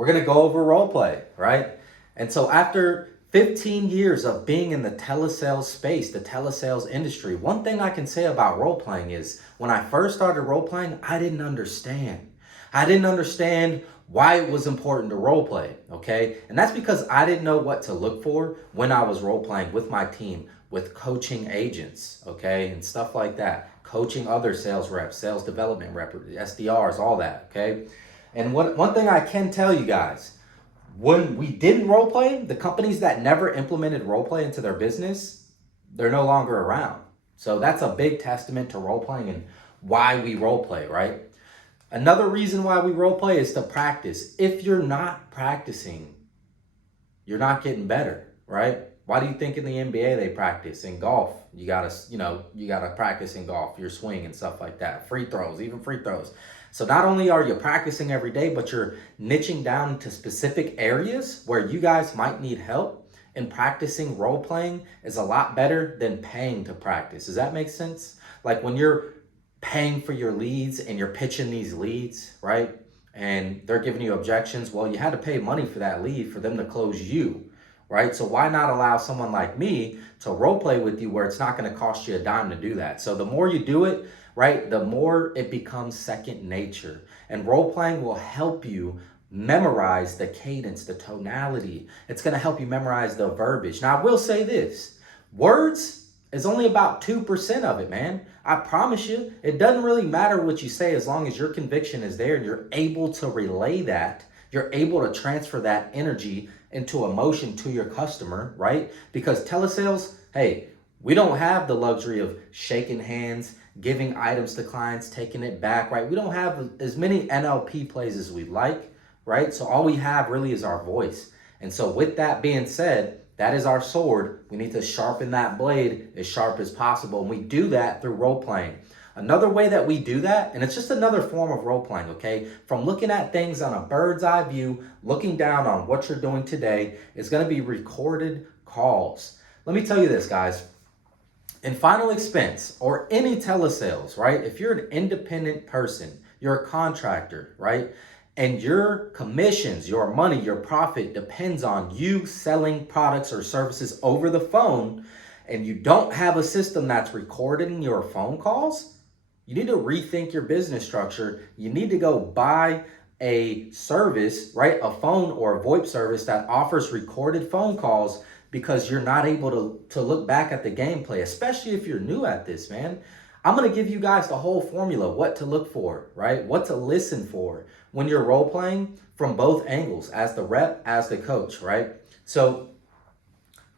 we're going to go over role play, right? And so after 15 years of being in the telesales space, the telesales industry, one thing I can say about role playing is when I first started role playing, I didn't understand. I didn't understand why it was important to role play, okay? And that's because I didn't know what to look for when I was role playing with my team, with coaching agents, okay, and stuff like that, coaching other sales reps, sales development reps, SDRs, all that, okay? And one thing I can tell you guys, when we didn't role play, the companies that never implemented role play into their business, they're no longer around. So that's a big testament to role playing and why we role play, right? Another reason why we role play is to practice. If you're not practicing, you're not getting better, right? Why do you think in the NBA they practice? In golf, you gotta practice in golf, your swing and stuff like that. Free throws, even free throws. So not only are you practicing every day, but you're niching down to specific areas where you guys might need help. And practicing role playing is a lot better than paying to practice. Does that make sense? Like when you're paying for your leads and you're pitching these leads, right? And they're giving you objections. Well, you had to pay money for that lead for them to close you, right? So why not allow someone like me to role play with you where it's not going to cost you a dime to do that? So the more you do it, right, the more it becomes second nature. And role playing will help you memorize the cadence, the tonality. It's going to help you memorize the verbiage. Now, I will say this, words is only about 2% of it, man. I promise you, it doesn't really matter what you say as long as your conviction is there and you're able to relay that. You're able to transfer that energy into emotion to your customer, right? Because telesales, hey, we don't have the luxury of shaking hands, giving items to clients, taking it back, right? We don't have as many NLP plays as we'd like, right? So all we have really is our voice. And so with that being said, that is our sword. We need to sharpen that blade as sharp as possible. And we do that through role playing. Another way that we do that, and it's just another form of role playing, okay? From looking at things on a bird's eye view, looking down on what you're doing today, is going to be recorded calls. Let me tell you this, guys. In final expense or any telesales, right? If you're an independent person, you're a contractor, right? And your commissions, your money, your profit depends on you selling products or services over the phone, and you don't have a system that's recording your phone calls, you need to rethink your business structure. You need to go buy a service, right? A phone or a VoIP service that offers recorded phone calls, because you're not able to look back at the gameplay, especially if you're new at this, man. I'm going to give you guys the whole formula, what to look for, right? What to listen for when you're role playing from both angles, as the rep, as the coach, right? So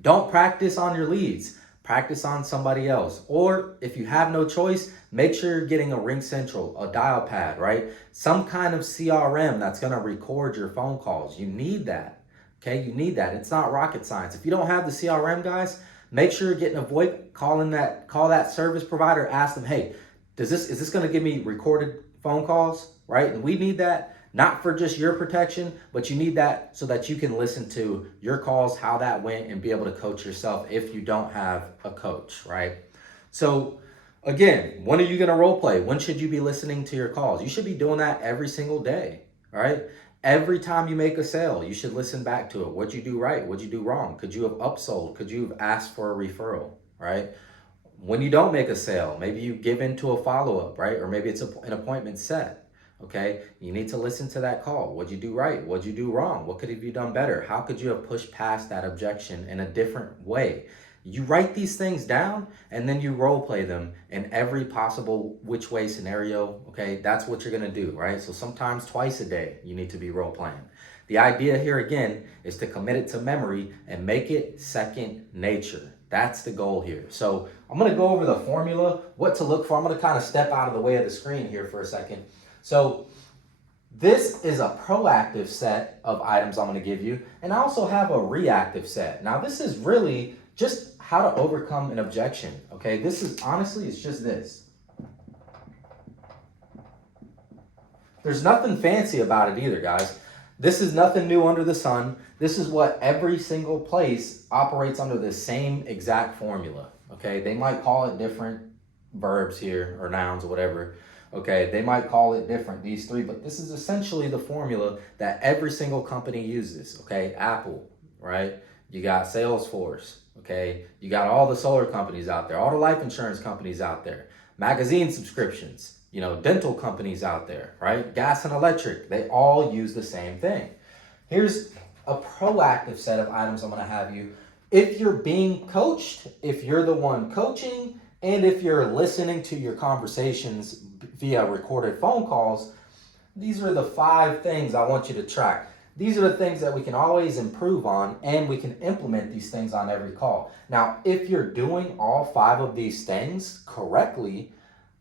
don't practice on your leads, practice on somebody else. Or if you have no choice, make sure you're getting a Ring Central, a dial pad, right? Some kind of CRM that's going to record your phone calls. You need that. Okay, you need that. It's not rocket science. If you don't have the CRM, guys, make sure you're getting a VoIP, call that service provider, ask them, hey, is this going to give me recorded phone calls, right? And we need that, not for just your protection, but you need that so that you can listen to your calls, how that went, and be able to coach yourself if you don't have a coach, right? So again, when are you going to role play? When should you be listening to your calls? You should be doing that every single day, all right? Every time you make a sale, you should listen back to it. What'd you do right? What'd you do wrong? Could you have upsold? Could you have asked for a referral, right? When you don't make a sale, maybe you give into a follow-up, right? Or maybe it's an appointment set, okay? You need to listen to that call. What'd you do right? What'd you do wrong? What could have you done better? How could you have pushed past that objection in a different way? You write these things down and then you role play them in every possible which way scenario, okay? That's what you're gonna do, right? So sometimes twice a day you need to be role playing. The idea here again is to commit it to memory and make it second nature. That's the goal here. So I'm gonna go over the formula, what to look for. I'm gonna kind of step out of the way of the screen here for a second. So this is a proactive set of items I'm gonna give you, and I also have a reactive set. Now this is really just how to overcome an objection, okay? This is, honestly, it's just this. There's nothing fancy about it either, guys. This is nothing new under the sun. This is what every single place operates under the same exact formula, okay? They might call it different verbs here or nouns or whatever, Okay, they might call it different, these three, but this is essentially the formula that every single company uses. Okay, Apple, right? You got Salesforce, okay? You got all the solar companies out there, all the life insurance companies out there, magazine subscriptions, dental companies out there, right? Gas and electric, they all use the same thing. Here's a proactive set of items I'm going to have you. If you're being coached, if you're the one coaching, and if you're listening to your conversations via recorded phone calls, these are the 5 things I want you to track. These are the things that we can always improve on, and we can implement these things on every call. Now, if you're doing all 5 of these things correctly,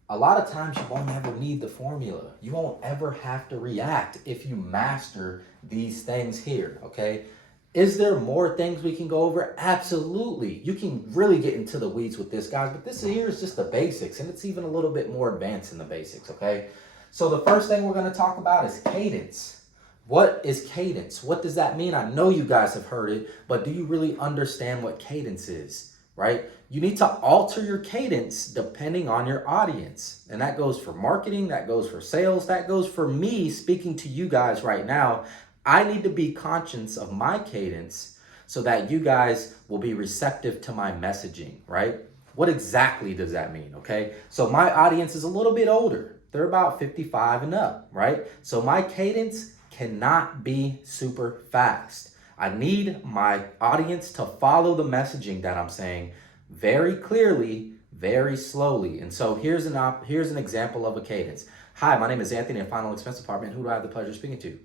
a lot of times you won't ever need the formula. You won't ever have to react if you master these things here, okay? Is there more things we can go over? Absolutely. You can really get into the weeds with this, guys, but this here is just the basics, and it's even a little bit more advanced in the basics, okay? So the first thing we're going to talk about is cadence. What is cadence? What does that mean? I know you guys have heard it, but do you really understand what cadence is, right? You need to alter your cadence depending on your audience. And that goes for marketing, that goes for sales, that goes for me speaking to you guys right now. I need to be conscious of my cadence so that you guys will be receptive to my messaging, right? What exactly does that mean, okay? So my audience is a little bit older. They're about 55 and up, right? So my cadence cannot be super fast. I need my audience to follow the messaging that I'm saying very clearly, very slowly. And so here's an example of a cadence. Hi, my name is Anthony in Final Expense Department. Who do I have the pleasure of speaking to?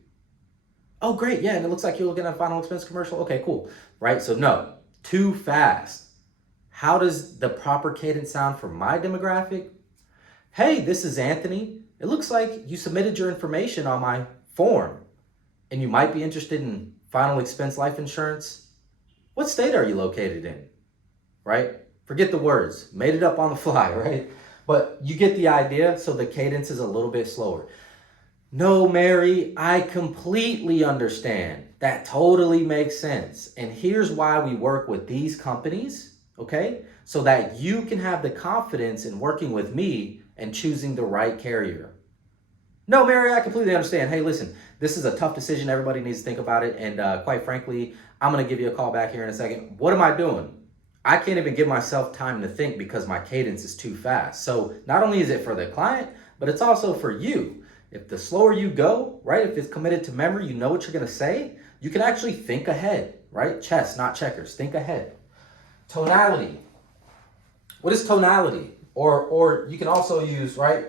Oh, great. Yeah, and it looks like you're looking at a Final Expense commercial. Okay, cool. Right? So no, too fast. How does the proper cadence sound for my demographic? Hey, this is Anthony. It looks like you submitted your information on my form and you might be interested in final expense life insurance. What state are you located in? Right? Forget the words. Made it up on the fly, right? But you get the idea. So the cadence is a little bit slower. No, Mary, I completely understand. That totally makes sense. And here's why we work with these companies, okay? So that you can have the confidence in working with me and choosing the right carrier. No, Mary, I completely understand. Hey, listen, this is a tough decision. Everybody needs to think about it. And quite frankly, I'm going to give you a call back here in a second. What am I doing? I can't even give myself time to think because my cadence is too fast. So not only is it for the client, but it's also for you. If the slower you go, right, if it's committed to memory, you know what you're going to say, you can actually think ahead, right? Chess, not checkers. Think ahead. Tonality. What is tonality? Or you can also use, right?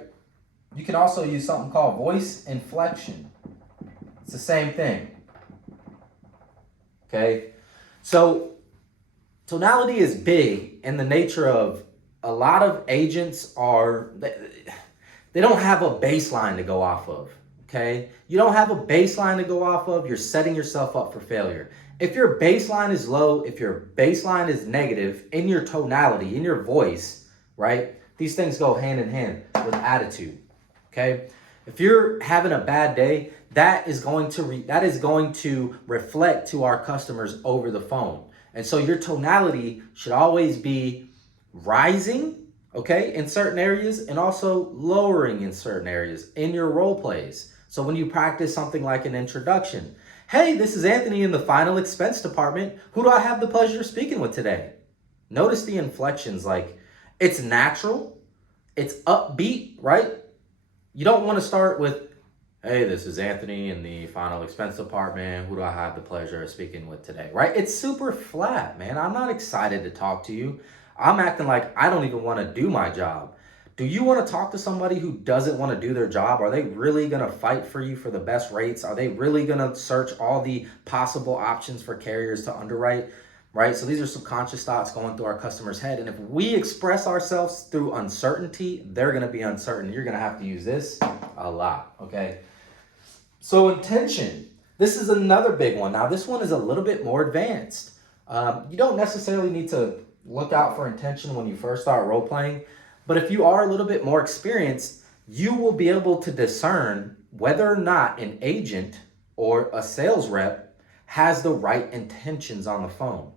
You can also use something called voice inflection. It's the same thing. Okay? So tonality is big in the nature of a lot of agents they don't have a baseline to go off of, okay? You don't have a baseline to go off of, you're setting yourself up for failure. If your baseline is low, if your baseline is negative in your tonality, in your voice, right? These things go hand in hand with attitude, okay? If you're having a bad day, that is going to reflect to our customers over the phone. And so your tonality should always be rising, okay, in certain areas, and also lowering in certain areas in your role plays. So when you practice something like an introduction, hey, this is Anthony in the Final Expense Department. Who do I have the pleasure of speaking with today? Notice the inflections, like it's natural, it's upbeat, right? You don't want to start with, hey, this is Anthony in the Final Expense Department. Who do I have the pleasure of speaking with today, right? It's super flat, man. I'm not excited to talk to you. I'm acting like I don't even want to do my job. Do you want to talk to somebody who doesn't want to do their job? Are they really going to fight for you for the best rates? Are they really going to search all the possible options for carriers to underwrite? Right? So these are subconscious thoughts going through our customer's head. And if we express ourselves through uncertainty, they're going to be uncertain. You're going to have to use this a lot. Okay. So intention. This is another big one. Now, this one is a little bit more advanced. You don't necessarily need to look out for intention when you first start role playing, but if you are a little bit more experienced, you will be able to discern whether or not an agent or a sales rep has the right intentions on the phone.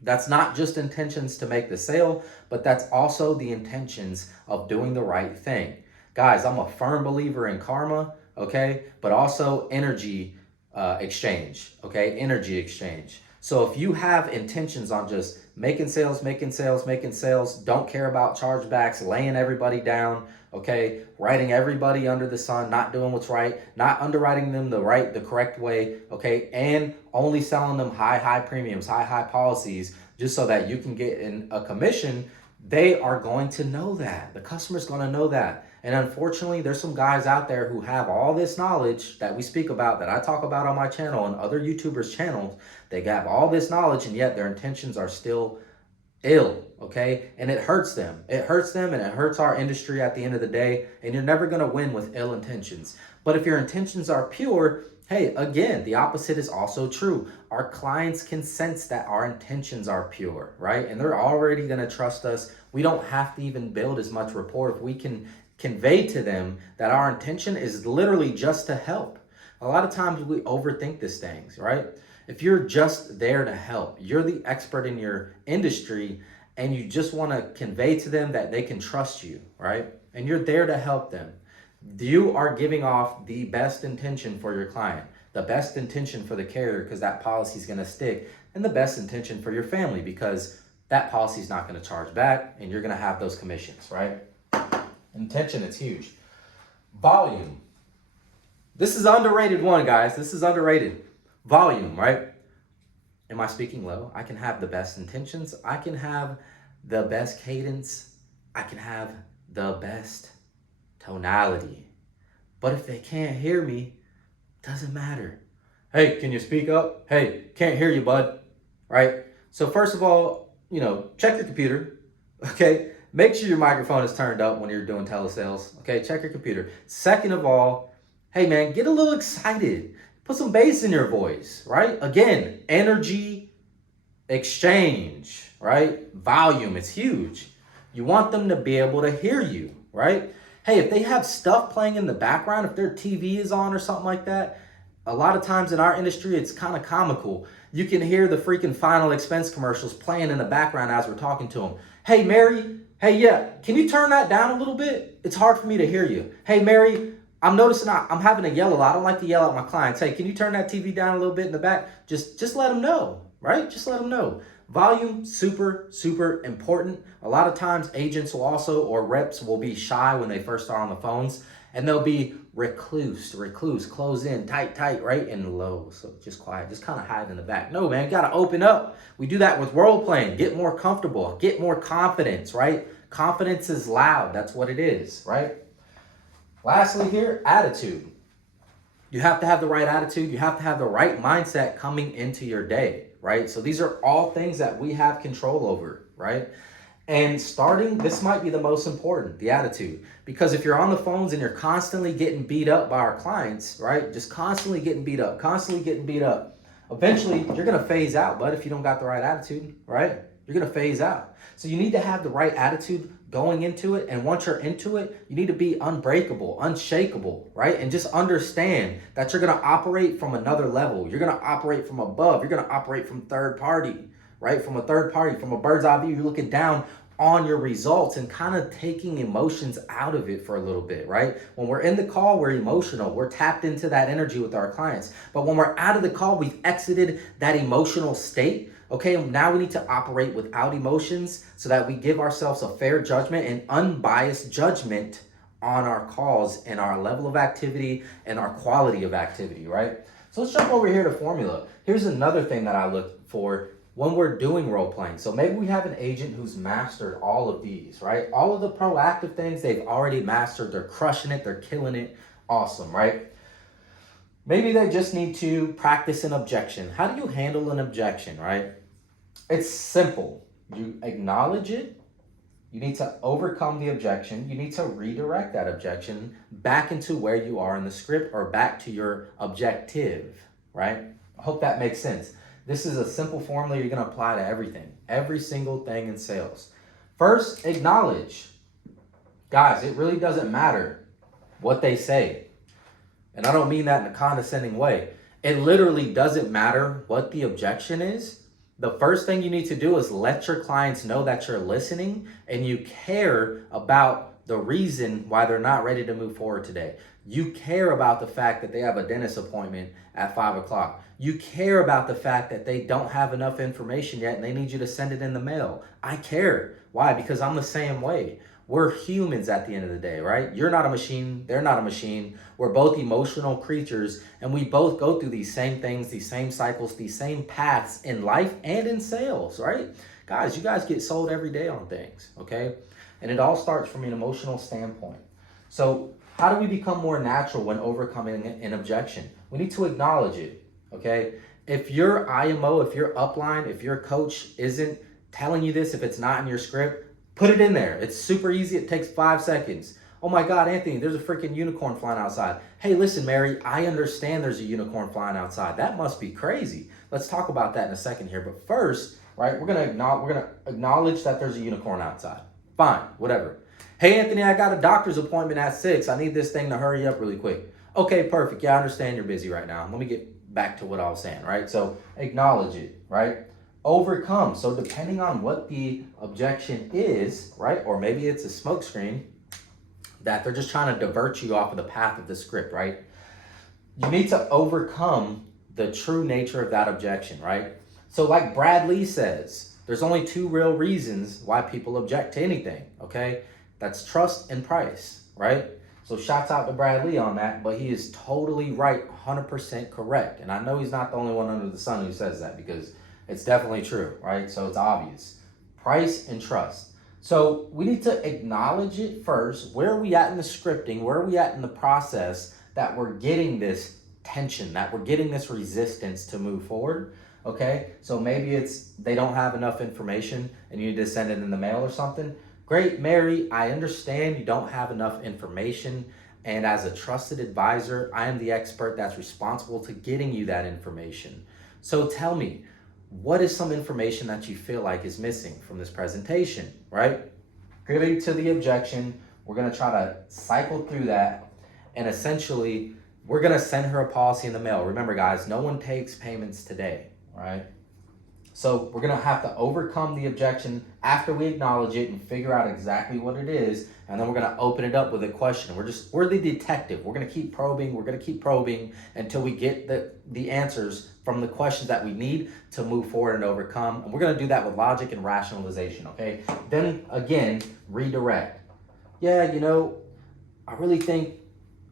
That's not just intentions to make the sale, but that's also the intentions of doing the right thing. Guys, I'm a firm believer in karma, okay? But also energy exchange, okay? Energy exchange. So if you have intentions on just making sales, don't care about chargebacks, laying everybody down, okay, writing everybody under the sun, not doing what's right, not underwriting them the correct way, okay, and only selling them high premiums, high policies, just so that you can get in a commission, they are going to know that. The customer's going to know that. And unfortunately, there's some guys out there who have all this knowledge that we speak about, that I talk about on my channel and other YouTubers' channels. They have all this knowledge, and yet their intentions are still ill, okay? And it hurts them. It hurts them, and it hurts our industry at the end of the day, and you're never going to win with ill intentions. But if your intentions are pure, hey, again, the opposite is also true. Our clients can sense that our intentions are pure, right? And they're already going to trust us. We don't have to even build as much rapport if we can convey to them that our intention is literally just to help. A lot of times we overthink these things, right? If you're just there to help, you're the expert in your industry, and you just want to convey to them that they can trust you, right? And you're there to help them. You are giving off the best intention for your client, the best intention for the carrier, because that policy is going to stick, and the best intention for your family, because that policy is not going to charge back, and you're going to have those commissions, right? Intention, it's huge. Volume. This is an underrated one, guys. This is underrated. Volume, right? Am I speaking low? I can have the best intentions. I can have the best cadence. I can have the best tonality. But if they can't hear me, doesn't matter. Hey, can you speak up? Hey, can't hear you, bud. Right? So first of all, check your computer, okay? Make sure your microphone is turned up when you're doing telesales, okay? Check your computer. Second of all, hey man, get a little excited. Put some bass in your voice, right? Again, energy exchange, right? Volume, it's huge. You want them to be able to hear you, right? Hey, if they have stuff playing in the background, if their TV is on or something like that, a lot of times in our industry, it's kind of comical. You can hear the freaking Final Expense commercials playing in the background as we're talking to them. Hey, Mary, hey, yeah, can you turn that down a little bit? It's hard for me to hear you. Hey, Mary, I'm noticing I'm having to yell a lot. I don't like to yell at my clients. Hey, can you turn that TV down a little bit in the back? Just let them know, right? Just let them know. Volume, super important. A lot of times agents will also, or reps will be shy when they first start on the phones, and they'll be recluse, close in, tight, right? And low, so just quiet, just kind of hide in the back. No, man, you gotta open up. We do that with role playing. Get more comfortable, get more confidence, right? Confidence is loud, that's what it is, right? Lastly here, attitude. You have to have the right attitude. You have to have the right mindset coming into your day, right? So these are all things that we have control over, right? And this might be the most important, the attitude. Because if you're on the phones and you're constantly getting beat up by our clients, right? Just constantly getting beat up, eventually you're going to phase out, but if you don't got the right attitude, right? You're going to phase out. So you need to have the right attitude going into it. And once you're into it, you need to be unbreakable, unshakable, right? And just understand that you're going to operate from another level. You're going to operate from above. You're going to operate from third party, right? From a third party, from a bird's eye view, you're looking down on your results and kind of taking emotions out of it for a little bit, right? When we're in the call, we're emotional. We're tapped into that energy with our clients. But when we're out of the call, we've exited that emotional state. Okay, now we need to operate without emotions so that we give ourselves a fair judgment and unbiased judgment on our calls and our level of activity and our quality of activity, right? So let's jump over here to formula. Here's another thing that I look for when we're doing role playing. So maybe we have an agent who's mastered all of these, right? All of the proactive things they've already mastered. They're crushing it. They're killing it. Awesome, right? Maybe they just need to practice an objection. How do you handle an objection, right? It's simple. You acknowledge it. You need to overcome the objection. You need to redirect that objection back into where you are in the script or back to your objective, right? I hope that makes sense. This is a simple formula you're going to apply to everything, every single thing in sales. First, acknowledge. Guys, it really doesn't matter what they say. And I don't mean that in a condescending way. It literally doesn't matter what the objection is. The first thing you need to do is let your clients know that you're listening and you care about the reason why they're not ready to move forward today. You care about the fact that they have a dentist appointment at 5 o'clock. You care about the fact that they don't have enough information yet and they need you to send it in the mail. I care. Why? Because I'm the same way. We're humans at the end of the day, right? You're not a machine. They're not a machine. We're both emotional creatures, and we both go through these same things, these same cycles, these same paths in life and in sales, right? Guys, you guys get sold every day on things, okay? And it all starts from an emotional standpoint. So how do we become more natural when overcoming an objection? We need to acknowledge it, okay? If your IMO, if your upline, if your coach isn't telling you this, if it's not in your script, put it in there. It's super easy. It takes 5 seconds. Oh my God, Anthony, there's a freaking unicorn flying outside. Hey, listen, Mary, I understand there's a unicorn flying outside. That must be crazy. Let's talk about that in a second here. But first, right, we're gonna acknowledge that there's a unicorn outside. Fine, whatever. Hey, Anthony, I got a doctor's appointment at 6. I need this thing to hurry up really quick. Okay, perfect. Yeah, I understand you're busy right now. Let me get back to what I was saying, right? So acknowledge it, right? Overcome. So depending on what the objection is, right, or maybe it's a smoke screen that they're just trying to divert you off of the path of the script, right? You need to overcome the true nature of that objection, right? So like Brad Lee says, there's only 2 real reasons why people object to anything, okay? That's trust and price, right? So shouts out to Brad Lee on that, but he is totally right, 100% correct. And I know he's not the only one under the sun who says that, because it's definitely true, right? So it's obvious. Price and trust. So we need to acknowledge it first. Where are we at in the scripting? Where are we at in the process that we're getting this tension, that we're getting this resistance to move forward? Okay, so maybe it's they don't have enough information and you need to send it in the mail or something. Great, Mary, I understand you don't have enough information. And as a trusted advisor, I am the expert that's responsible to getting you that information. So tell me, what is some information that you feel like is missing from this presentation, right? Getting to the objection, we're gonna try to cycle through that, and essentially, we're gonna send her a policy in the mail. Remember guys, no one takes payments today, right? So we're gonna have to overcome the objection after we acknowledge it and figure out exactly what it is, and then we're gonna open it up with a question. We're the detective. We're gonna keep probing until we get the answers from the questions that we need to move forward and overcome. And we're gonna do that with logic and rationalization, okay? Then again, redirect. Yeah, you know, I really think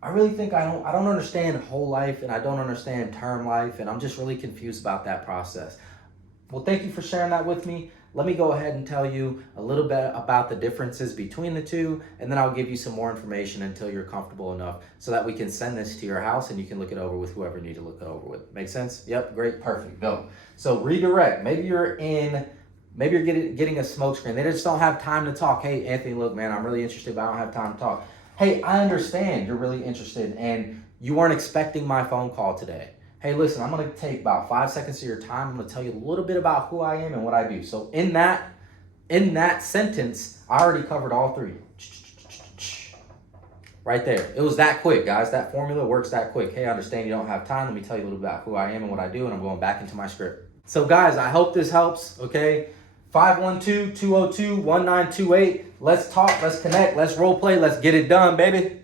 I don't understand whole life, and I don't understand term life, and I'm just really confused about that process. Well, thank you for sharing that with me. Let me go ahead and tell you a little bit about the differences between the two, and then I'll give you some more information until you're comfortable enough so that we can send this to your house and you can look it over with whoever you need to look it over with. Make sense? Yep, great, perfect, go. So redirect. Maybe you're getting a smoke screen. They just don't have time to talk. Hey, Anthony, look, man, I'm really interested, but I don't have time to talk. Hey, I understand you're really interested and you weren't expecting my phone call today. Hey, listen, I'm going to take about 5 seconds of your time. I'm going to tell you a little bit about who I am and what I do. So in that sentence, I already covered all 3. Right there. It was that quick, guys. That formula works that quick. Hey, I understand you don't have time. Let me tell you a little bit about who I am and what I do, and I'm going back into my script. So guys, I hope this helps, okay? 512-202-1928. Let's talk, let's connect, let's role play, let's get it done, baby.